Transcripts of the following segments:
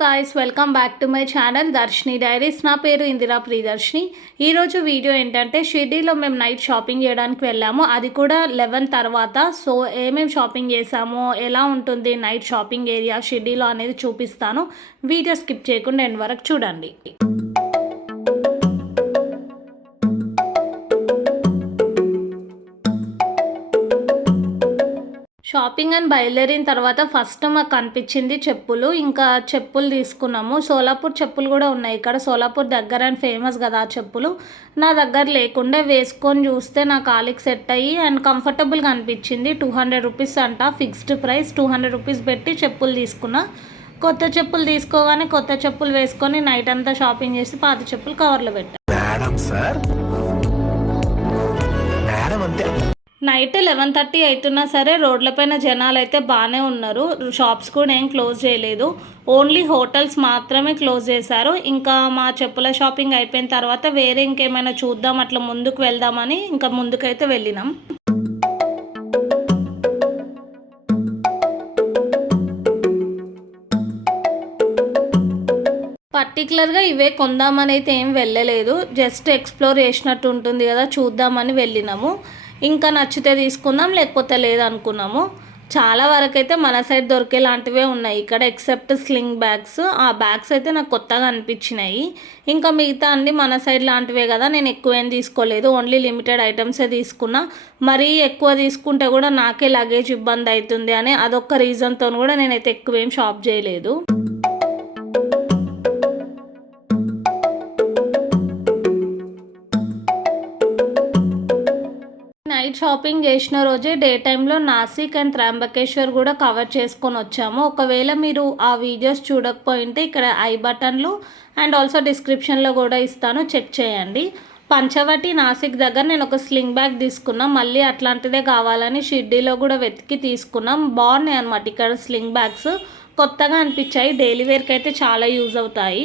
Guys, welcome back to my channel Darshini diaries. నా పేరు ఇందిరా ప్రియదర్శిని. ఈరోజు వీడియో ఏంటంటే షిర్డీలో మేము నైట్ షాపింగ్ చేయడానికి వెళ్ళాము, అది కూడా 11 తర్వాత. సో ఏమేమి షాపింగ్ చేసామో, ఎలా ఉంటుంది నైట్ షాపింగ్ ఏరియా షిర్డీలో అనేది చూపిస్తాను. వీడియో స్కిప్ చేయకుండా ఎండ్ వరకు చూడండి. షాపింగ్ అని బయలుదేరిన తర్వాత ఫస్ట్ మాకు కనిపించింది చెప్పులు. ఇంకా చెప్పులు తీసుకున్నాము. సోలాపూర్ చెప్పులు కూడా ఉన్నాయి ఇక్కడ. సోలాపూర్ దగ్గర అండ్ ఫేమస్ కదా ఆ చెప్పులు. నా దగ్గర లేకుండా వేసుకొని చూస్తే నా కాలికి సెట్ అయ్యి అండ్ కంఫర్టబుల్గా అనిపించింది. 200 రూపీస్ అంట ఫిక్స్డ్ ప్రైస్. 200 రూపీస్ పెట్టి చెప్పులు తీసుకున్నా. కొత్త చెప్పులు తీసుకోగానే కొత్త చెప్పులు వేసుకొని నైట్ అంతా షాపింగ్ చేసి పాత చెప్పులు కవర్లో పెట్టాను. నైట్ 11:30 అవుతున్నా సరే రోడ్లపైన జనాలు అయితే బాగానే ఉన్నారు. షాప్స్ కూడా ఏం క్లోజ్ చేయలేదు. ఓన్లీ హోటల్స్ మాత్రమే క్లోజ్ చేశారు. ఇంకా మా చెప్పుల షాపింగ్ అయిపోయిన తర్వాత వేరే ఇంకేమైనా చూద్దాం, అట్లా ముందుకు వెళ్దామని ఇంకా ముందుకైతే వెళ్ళినాం. పర్టికులర్గా ఇవే కొందామని అయితే ఏం వెళ్ళలేదు. జస్ట్ ఎక్స్ప్లోర్ చేసినట్టు ఉంటుంది కదా, చూద్దామని వెళ్ళినాము. ఇంకా నచ్చితే తీసుకుందాం, లేకపోతే లేదనుకున్నాము. చాలా వరకు అయితే మన సైడ్ దొరికేలాంటివే ఉన్నాయి ఇక్కడ, ఎక్సెప్ట్ స్లింగ్ బ్యాగ్స్. ఆ బ్యాగ్స్ అయితే నాకు కొత్తగా అనిపించినాయి. ఇంకా మిగతా అన్నీ మన సైడ్ లాంటివే కదా, నేను ఎక్కువ ఏం తీసుకోలేదు. ఓన్లీ లిమిటెడ్ ఐటమ్సే తీసుకున్నా. మరీ ఎక్కువ తీసుకుంటే కూడా నాకే లగేజ్ ఇబ్బంది అవుతుంది అని అదొక రీజన్తో కూడా నేనైతే ఎక్కువ ఏం షాప్ చేయలేదు. నైట్ షాపింగ్ చేసిన రోజే డే టైంలో నాసిక్ అండ్ త్రయంబకేశ్వర్ కూడా కవర్ చేసుకొని వచ్చాము. ఒకవేళ మీరు ఆ వీడియోస్ చూడకపోయింటే ఇక్కడ ఐ బటన్లు అండ్ ఆల్సో డిస్క్రిప్షన్లో కూడా ఇస్తాను, చెక్ చేయండి. పంచవటి నాసిక్ దగ్గర నేను ఒక స్లింగ్ బ్యాగ్ తీసుకున్నాం. మళ్ళీ అట్లాంటిదే కావాలని షిర్డీలో కూడా వెతికి తీసుకున్నాం. బాగున్నాయి అన్నమాట ఇక్కడ స్లింగ్ బ్యాగ్స్, కొత్తగా అనిపించాయి. డైలీ వేర్కి అయితే చాలా యూజ్ అవుతాయి.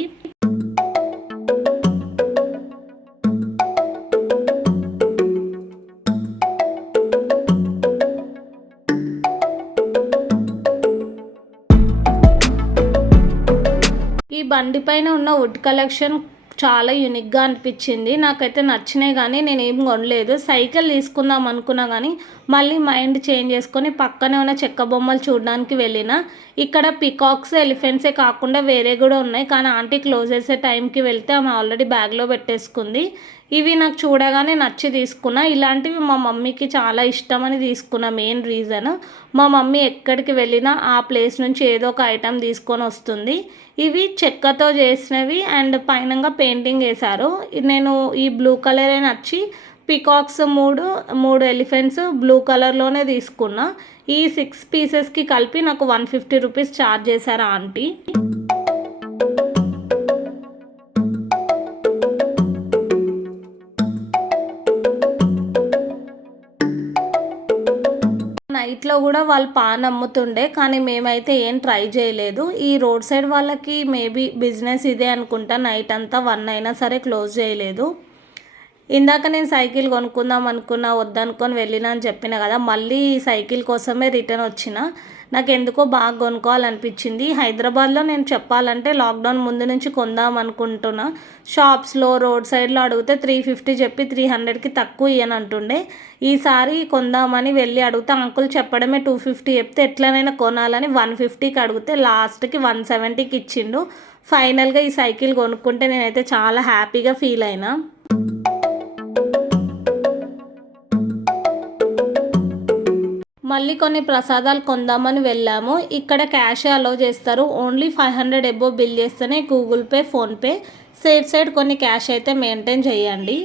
ఈ బండి పైన ఉన్న వుడ్ కలెక్షన్ చాలా యూనిక్గా అనిపించింది. నాకైతే నచ్చినాయి కానీ నేను ఏం కొనలేదు. సైకిల్ తీసుకుందాం అనుకున్నా కానీ మళ్ళీ మైండ్ చేంజ్ చేసుకొని పక్కనే ఉన్న చెక్క బొమ్మలు చూడడానికి వెళ్ళిన. ఇక్కడ పికాక్స్, ఎలిఫెంట్సే కాకుండా వేరే కూడా ఉన్నాయి. కానీ ఆంటీ క్లోజ్ చేసే టైంకి వెళ్తే ఆమె ఆల్రెడీ బ్యాగ్లో పెట్టేసుకుంది. ఇవి నాకు చూడగానే నచ్చి తీసుకున్నా. ఇలాంటివి మా మమ్మీకి చాలా ఇష్టమని తీసుకున్నా. మెయిన్ రీజన్, మా మమ్మీ ఎక్కడికి వెళ్ళినా ఆ ప్లేస్ నుంచి ఏదో ఒక ఐటెం తీసుకొని వస్తుంది. ఇవి చెక్కతో చేసినవి అండ్ పైనంగా పెయింటింగ్ వేశారు. నేను ఈ బ్లూ కలరే నచ్చి పికాక్స్ మూడు ఎలిఫెంట్స్ బ్లూ కలర్లోనే తీసుకున్నా. ఈ 6 పీసెస్కి కలిపి నాకు 150 రూపీస్ ఛార్జ్ చేశారు ఆంటీ. నైట్లో కూడా వాళ్ళు పాన్ అమ్ముతుండే, కానీ మేమైతే ఏం ట్రై చేయలేదు. ఈ రోడ్ సైడ్ వాళ్ళకి మేబీ బిజినెస్ ఇదే అనుకుంటా. నైట్ అంతా 1 అయినా సరే క్లోజ్ చేయలేదు. ఇందాక నేను సైకిల్ కొనుక్కుందాం అనుకున్నా, వద్దనుకొని వెళ్ళినా అని చెప్పిన కదా, మళ్ళీ సైకిల్ కోసమే రిటర్న్ వచ్చిన. నాకు ఎందుకో బాగా కొనుక్కోవాలనిపించింది. హైదరాబాద్లో నేను చెప్పాలంటే లాక్డౌన్ ముందు నుంచి కొందాం అనుకుంటున్నా. షాప్స్లో రోడ్ సైడ్లో అడిగితే 350 చెప్పి 300కి తక్కువ ఇయ్యనంటుండే. ఈసారి కొందామని వెళ్ళి అడిగితే అంకుల్ చెప్పడమే 250 చెప్తే ఎట్లనైనా కొనాలని 150కి అడిగితే లాస్ట్కి 170కి ఇచ్చిండు. ఫైనల్గా ఈ సైకిల్ కొనుక్కుంటే నేనైతే చాలా హ్యాపీగా ఫీల్ అయినా. మళ్ళీ కొన్ని ప్రసాదాలు కొందామని వెళ్ళాము. ఇక్కడ క్యాష్ అలో చేస్తారు. ఓన్లీ 500 ఎబో బిల్ చేస్తేనే Google pay, PhonePe. Safe side కొన్ని క్యాష్ అయితే మెయింటైన్ చేయండి.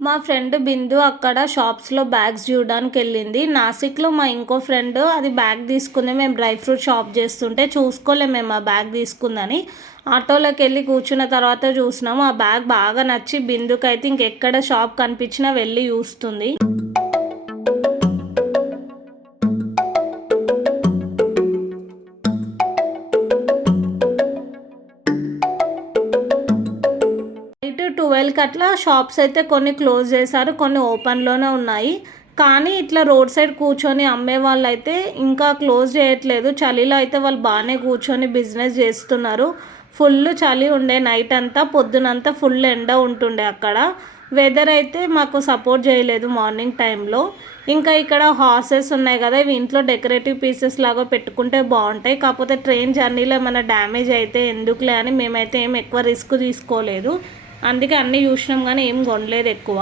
మా ఫ్రెండ్ బిందు అక్కడ షాప్స్లో బ్యాగ్స్ చూడడానికి వెళ్ళింది. నాసిక్లో మా ఇంకో ఫ్రెండ్ అది బ్యాగ్ తీసుకుంది. మేము డ్రై ఫ్రూట్ షాప్ చేస్తుంటే చూసుకోలేము మేము ఆ బ్యాగ్ తీసుకుందని. ఆటోలోకి వెళ్ళి కూర్చున్న తర్వాత చూసినాము. ఆ బ్యాగ్ బాగా నచ్చి బిందుకు అయితే ఇంకెక్కడ షాప్ కనిపించినా వెళ్ళి చూస్తుంది. నైట్ 12కి అట్లా షాప్స్ అయితే కొన్ని క్లోజ్ చేశారు, కొన్ని ఓపెన్లోనే ఉన్నాయి. కానీ ఇట్లా రోడ్ సైడ్ కూర్చొని అమ్మే వాళ్ళు అయితే ఇంకా క్లోజ్ చేయట్లేదు. చలిలో అయితే వాళ్ళు బాగానే కూర్చొని బిజినెస్ చేస్తున్నారు. ఫుల్ చలి ఉండే నైట్ అంతా, పొద్దునంతా ఫుల్ ఎండ ఉంటుండే అక్కడ. వెదర్ అయితే మాకు సపోర్ట్ చేయలేదు మార్నింగ్ టైంలో. ఇంకా ఇక్కడ హార్సెస్ ఉన్నాయి కదా, ఇవి ఇంట్లో డెకరేటివ్ పీసెస్ లాగా పెట్టుకుంటే బాగుంటాయి. కాకపోతే ట్రైన్ జర్నీలో ఏమైనా డ్యామేజ్ అయితే ఎందుకులే అని మేమైతే ఏం ఎక్కువ రిస్క్ తీసుకోలేదు. అందుకే అన్నీ చూసినాం కానీ ఏం కొనలేదు ఎక్కువ.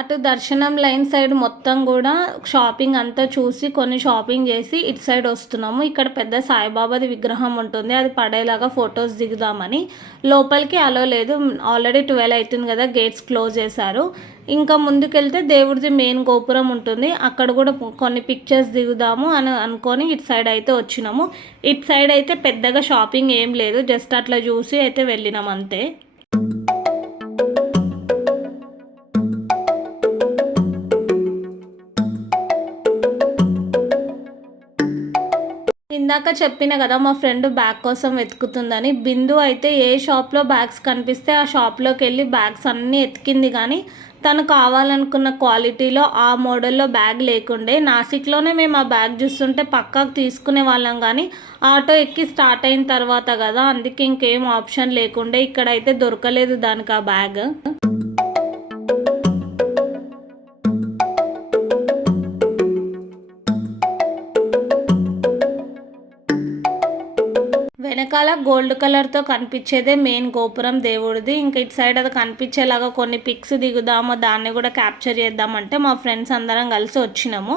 అటు దర్శనం లైన్ సైడ్ మొత్తం కూడా షాపింగ్ అంతా చూసి కొన్ని షాపింగ్ చేసి ఇటు సైడ్ వస్తున్నాము. ఇక్కడ పెద్ద సాయిబాబాది విగ్రహం ఉంటుంది, అది పడేలాగా ఫొటోస్ దిగుదామని. లోపలికి అలో లేదు, ఆల్రెడీ 12 అవుతుంది కదా, గేట్స్ క్లోజ్ చేశారు. ఇంకా ముందుకెళ్తే దేవుడిది మెయిన్ గోపురం ఉంటుంది, అక్కడ కూడా కొన్ని పిక్చర్స్ దిగుదాము అని అనుకొని ఇటు సైడ్ అయితే వచ్చినాము. ఇటు సైడ్ అయితే పెద్దగా షాపింగ్ ఏం లేదు, జస్ట్ అట్లా చూసి అయితే వెళ్ళినాం అంతే. ఇందాక చెప్పిన కదా మా ఫ్రెండ్ బ్యాగ్ కోసం వెతుకుతుందని. బిందు అయితే ఏ షాప్లో బ్యాగ్స్ కనిపిస్తే ఆ షాప్లోకి వెళ్ళి బ్యాగ్స్ అన్నీ ఎతికింది, కానీ తను కావాలనుకున్న క్వాలిటీలో ఆ మోడల్లో బ్యాగ్ లేకుండే. నాసిక్లోనే మేము ఆ బ్యాగ్ చూస్తుంటే పక్కాకు తీసుకునే వాళ్ళం, కానీ ఆటో ఎక్కి స్టార్ట్ అయిన తర్వాత కదా, అందుకే ఇంకేం ఆప్షన్ లేకుండే. ఇక్కడైతే దొరకలేదు దానికి ఆ బ్యాగ్. వెనకాల గోల్డ్ కలర్తో కనిపించేదే మెయిన్ గోపురం దేవుడిది. ఇంకా ఇటు సైడ్ అది కనిపించేలాగా కొన్ని పిక్స్ దిగుదాము, దాన్ని కూడా క్యాప్చర్ చేద్దామంటే మా ఫ్రెండ్స్ అందరం కలిసి వచ్చినాము.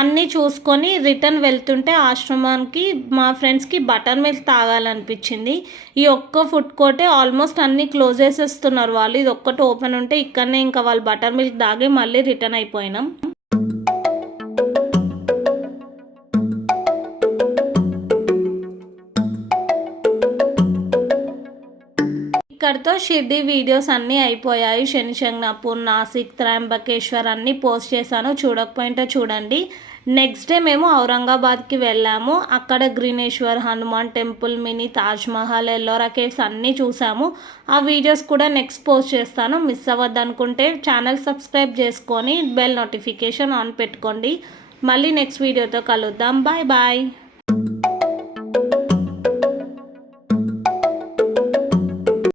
అన్నీ చూసుకొని రిటర్న్ వెళ్తుంటే ఆశ్రమానికి మా ఫ్రెండ్స్కి బటర్ మిల్క్ తాగాలనిపించింది. ఈ ఒక్క ఫుడ్ కోర్టే ఆల్మోస్ట్ అన్నీ క్లోజ్ చేసేస్తున్నారు వాళ్ళు. ఇది ఒక్కటి ఓపెన్ ఉంటే ఇక్కడనే ఇంకా వాళ్ళు బటర్ మిల్క్ తాగి మళ్ళీ రిటర్న్ అయిపోయినాం. ఇక్కడితో షిర్డీ వీడియోస్ అన్నీ అయిపోయాయి. శనిశంగనాపూర్, నాసిక్, త్రయంబకేశ్వర్ అన్నీ పోస్ట్ చేశాను, చూడకపోయింటే చూడండి. నెక్స్ట్ డే మేము ఔరంగాబాద్కి వెళ్ళాము. అక్కడ Grishneshwar, Hanuman temple, mini Taj Mahal, Ellora caves అన్నీ చూసాము. ఆ వీడియోస్ కూడా నెక్స్ట్ పోస్ట్ చేస్తాను, మిస్ అవ్వద్దు అనుకుంటే ఛానల్ సబ్స్క్రైబ్ చేసుకొని బెల్ నోటిఫికేషన్ ఆన్ పెట్టుకోండి. మళ్ళీ నెక్స్ట్ వీడియోతో కలుద్దాం. Bye bye.